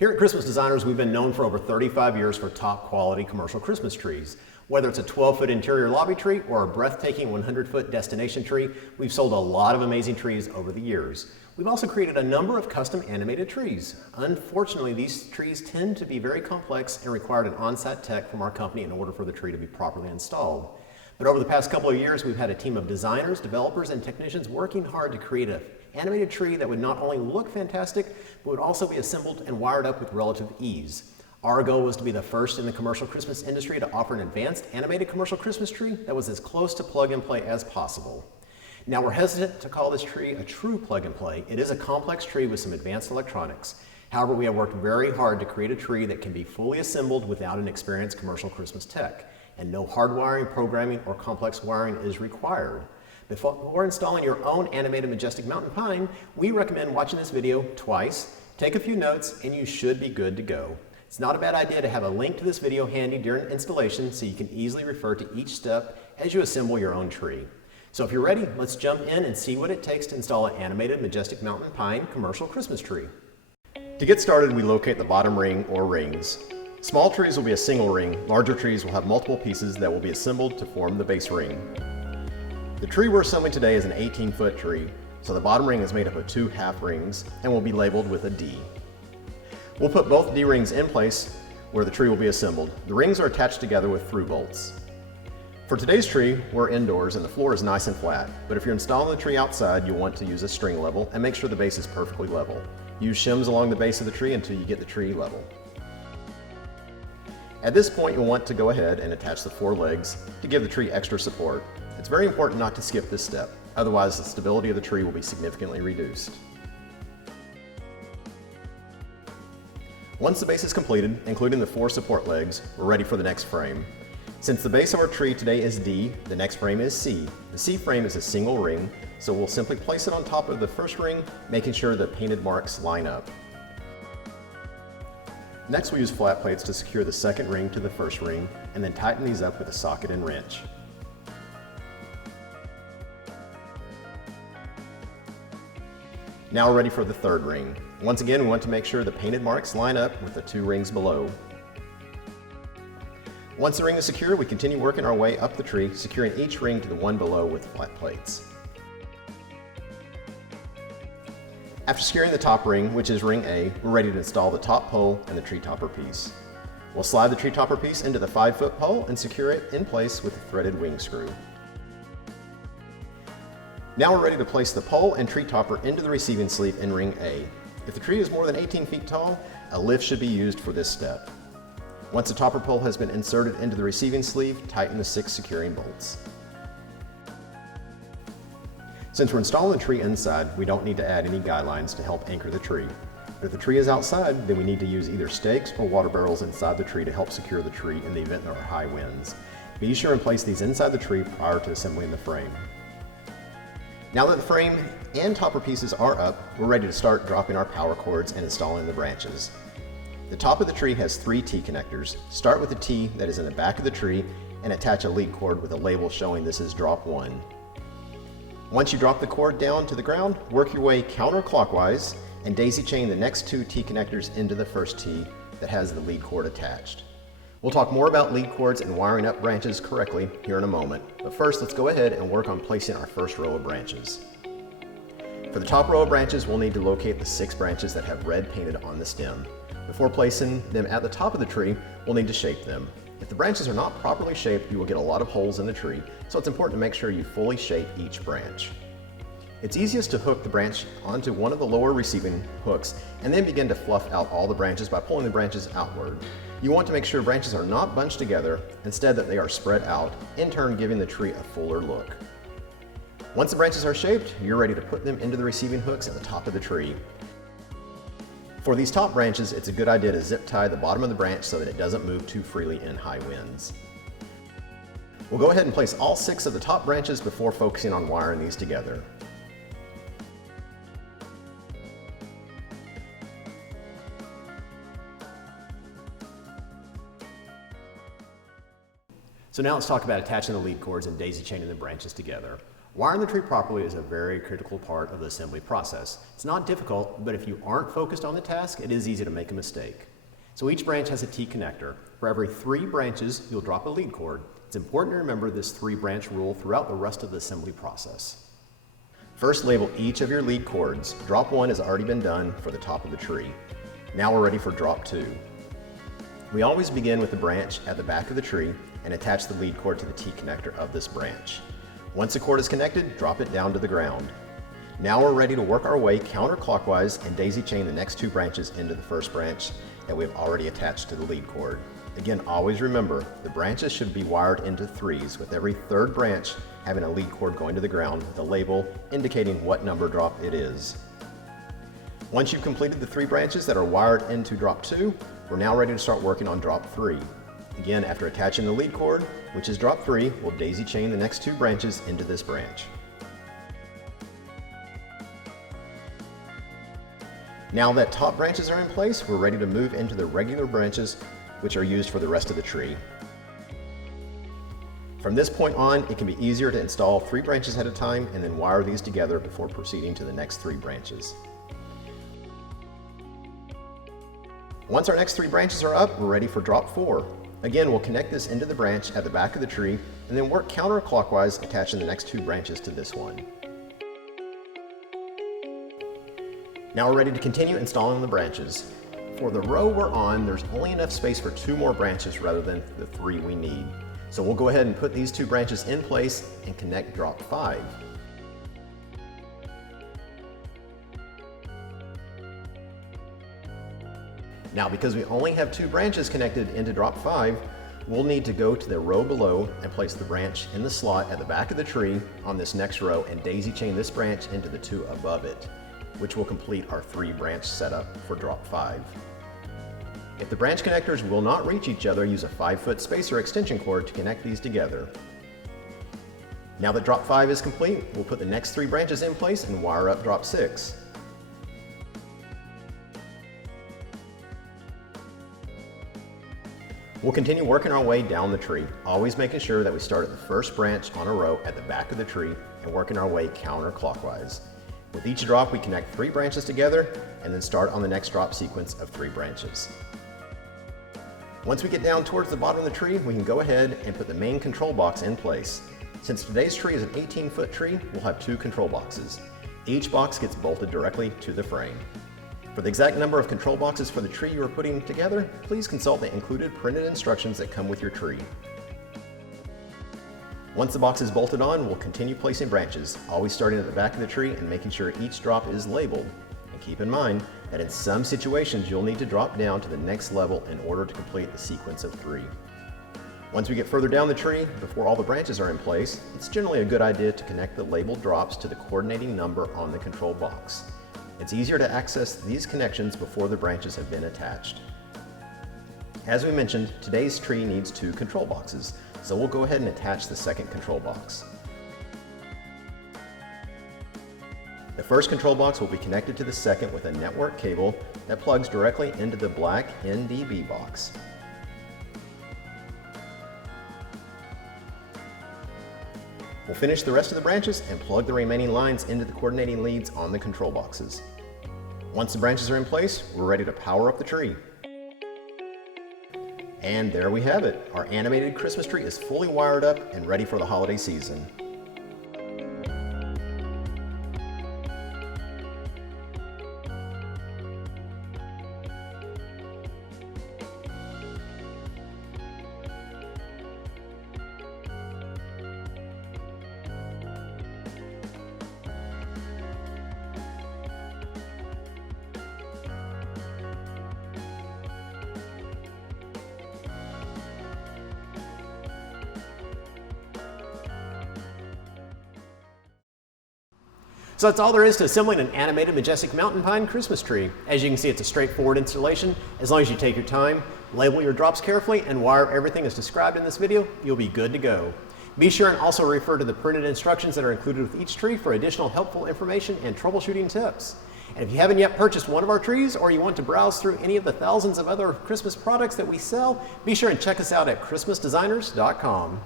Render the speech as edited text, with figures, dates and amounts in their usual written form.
Here at Christmas Designers, we've been known for over 35 years for top quality commercial Christmas trees. Whether it's a 12-foot interior lobby tree or a breathtaking 100-foot destination tree, we've sold a lot of amazing trees over the years. We've also created a number of custom animated trees. Unfortunately, these trees tend to be very complex and required an on-site tech from our company in order for the tree to be properly installed. But over the past couple of years, we've had a team of designers, developers, and technicians working hard to create an animated tree that would not only look fantastic, but would also be assembled and wired up with relative ease. Our goal was to be the first in the commercial Christmas industry to offer an advanced animated commercial Christmas tree that was as close to plug and play as possible. Now, we're hesitant to call this tree a true plug and play. It is a complex tree with some advanced electronics. However, we have worked very hard to create a tree that can be fully assembled without an experienced commercial Christmas tech, and no hardwiring, programming, or complex wiring is required. Before installing your own animated majestic mountain pine, we recommend watching this video twice, take a few notes, and you should be good to go. It's not a bad idea to have a link to this video handy during installation so you can easily refer to each step as you assemble your own tree. So if you're ready, let's jump in and see what it takes to install an animated majestic mountain pine commercial Christmas tree. To get started, we locate the bottom ring or rings. Small trees will be a single ring. Larger trees will have multiple pieces that will be assembled to form the base ring. The tree we're assembling today is an 18-foot tree, so the bottom ring is made up of 2 half rings and will be labeled with a D. We'll put both D rings in place where the tree will be assembled. The rings are attached together with through bolts. For today's tree, we're indoors and the floor is nice and flat, but if you're installing the tree outside, you'll want to use a string level and make sure the base is perfectly level. Use shims along the base of the tree until you get the tree level. At this point, you'll want to go ahead and attach the 4 legs to give the tree extra support. It's very important not to skip this step, otherwise the stability of the tree will be significantly reduced. Once the base is completed, including the 4 support legs, we're ready for the next frame. Since the base of our tree today is D, the next frame is C. The C frame is a single ring, so we'll simply place it on top of the first ring, making sure the painted marks line up. Next, we use flat plates to secure the second ring to the first ring, and then tighten these up with a socket and wrench. Now we're ready for the third ring. Once again, we want to make sure the painted marks line up with the 2 rings below. Once the ring is secure, we continue working our way up the tree, securing each ring to the one below with flat plates. After securing the top ring, which is ring A, we're ready to install the top pole and the tree topper piece. We'll slide the tree topper piece into the 5-foot pole and secure it in place with a threaded wing screw. Now we're ready to place the pole and tree topper into the receiving sleeve in ring A. If the tree is more than 18 feet tall, a lift should be used for this step. Once the topper pole has been inserted into the receiving sleeve, tighten the 6 securing bolts. Since we're installing the tree inside, we don't need to add any guide lines to help anchor the tree. But if the tree is outside, then we need to use either stakes or water barrels inside the tree to help secure the tree in the event there are high winds. Be sure and place these inside the tree prior to assembling the frame. Now that the frame and topper pieces are up, we're ready to start dropping our power cords and installing the branches. The top of the tree has 3 T connectors. Start with the T that is in the back of the tree and attach a lead cord with a label showing this is drop 1. Once you drop the cord down to the ground, work your way counterclockwise and daisy chain the next 2 T connectors into the first T that has the lead cord attached. We'll talk more about lead cords and wiring up branches correctly here in a moment, but first let's go ahead and work on placing our first row of branches. For the top row of branches, we'll need to locate the 6 branches that have red painted on the stem. Before placing them at the top of the tree, we'll need to shape them. If the branches are not properly shaped, you will get a lot of holes in the tree, so it's important to make sure you fully shape each branch. It's easiest to hook the branch onto one of the lower receiving hooks and then begin to fluff out all the branches by pulling the branches outward. You want to make sure branches are not bunched together, instead that they are spread out, in turn giving the tree a fuller look. Once the branches are shaped, you're ready to put them into the receiving hooks at the top of the tree. For these top branches, it's a good idea to zip tie the bottom of the branch so that it doesn't move too freely in high winds. We'll go ahead and place all 6 of the top branches before focusing on wiring these together. So now let's talk about attaching the lead cords and daisy chaining the branches together. Wiring the tree properly is a very critical part of the assembly process. It's not difficult, but if you aren't focused on the task, it is easy to make a mistake. So each branch has a T connector. For every 3 branches, you'll drop a lead cord. It's important to remember this 3-branch rule throughout the rest of the assembly process. First, label each of your lead cords. Drop 1 has already been done for the top of the tree. Now we're ready for drop 2. We always begin with the branch at the back of the tree and attach the lead cord to the T connector of this branch. Once the cord is connected, drop it down to the ground. Now we're ready to work our way counterclockwise and daisy chain the next 2 branches into the first branch that we've already attached to the lead cord. Again, always remember, the branches should be wired into 3s, with every 3rd branch having a lead cord going to the ground with a label indicating what number drop it is. Once you've completed the 3 branches that are wired into drop 2, we're now ready to start working on drop 3. Again, after attaching the lead cord, which is drop 3, we'll daisy chain the next 2 branches into this branch. Now that top branches are in place, we're ready to move into the regular branches which are used for the rest of the tree. From this point on, it can be easier to install 3 branches at a time and then wire these together before proceeding to the next 3 branches. Once our next 3 branches are up, we're ready for drop 4. Again, we'll connect this into the branch at the back of the tree and then work counterclockwise, attaching the next 2 branches to this one. Now we're ready to continue installing the branches. For the row we're on, there's only enough space for 2 more branches rather than the 3 we need. So we'll go ahead and put these 2 branches in place and connect drop 5. Now, because we only have 2 branches connected into drop 5, we'll need to go to the row below and place the branch in the slot at the back of the tree on this next row and daisy chain this branch into the 2 above it, which will complete our 3-branch setup for drop 5. If the branch connectors will not reach each other, use a 5-foot spacer extension cord to connect these together. Now that drop 5 is complete, we'll put the next 3 branches in place and wire up drop 6. We'll continue working our way down the tree, always making sure that we start at the first branch on a row at the back of the tree and working our way counterclockwise. With each drop, we connect 3 branches together and then start on the next drop sequence of 3 branches. Once we get down towards the bottom of the tree, we can go ahead and put the main control box in place. Since today's tree is an 18-foot tree, we'll have 2 control boxes. Each box gets bolted directly to the frame. For the exact number of control boxes for the tree you are putting together, please consult the included printed instructions that come with your tree. Once the box is bolted on, we'll continue placing branches, always starting at the back of the tree and making sure each drop is labeled. And keep in mind that in some situations you'll need to drop down to the next level in order to complete the sequence of 3. Once we get further down the tree, before all the branches are in place, it's generally a good idea to connect the labeled drops to the coordinating number on the control box. It's easier to access these connections before the branches have been attached. As we mentioned, today's tree needs 2 control boxes, so we'll go ahead and attach the second control box. The first control box will be connected to the second with a network cable that plugs directly into the black NDB box. We'll finish the rest of the branches and plug the remaining lines into the coordinating leads on the control boxes. Once the branches are in place, we're ready to power up the tree. And there we have it. Our animated Christmas tree is fully wired up and ready for the holiday season. So that's all there is to assembling an animated majestic mountain pine Christmas tree. As you can see, it's a straightforward installation. As long as you take your time, label your drops carefully, and wire everything as described in this video, you'll be good to go. Be sure and also refer to the printed instructions that are included with each tree for additional helpful information and troubleshooting tips. And if you haven't yet purchased one of our trees, or you want to browse through any of the thousands of other Christmas products that we sell, be sure and check us out at christmasdesigners.com.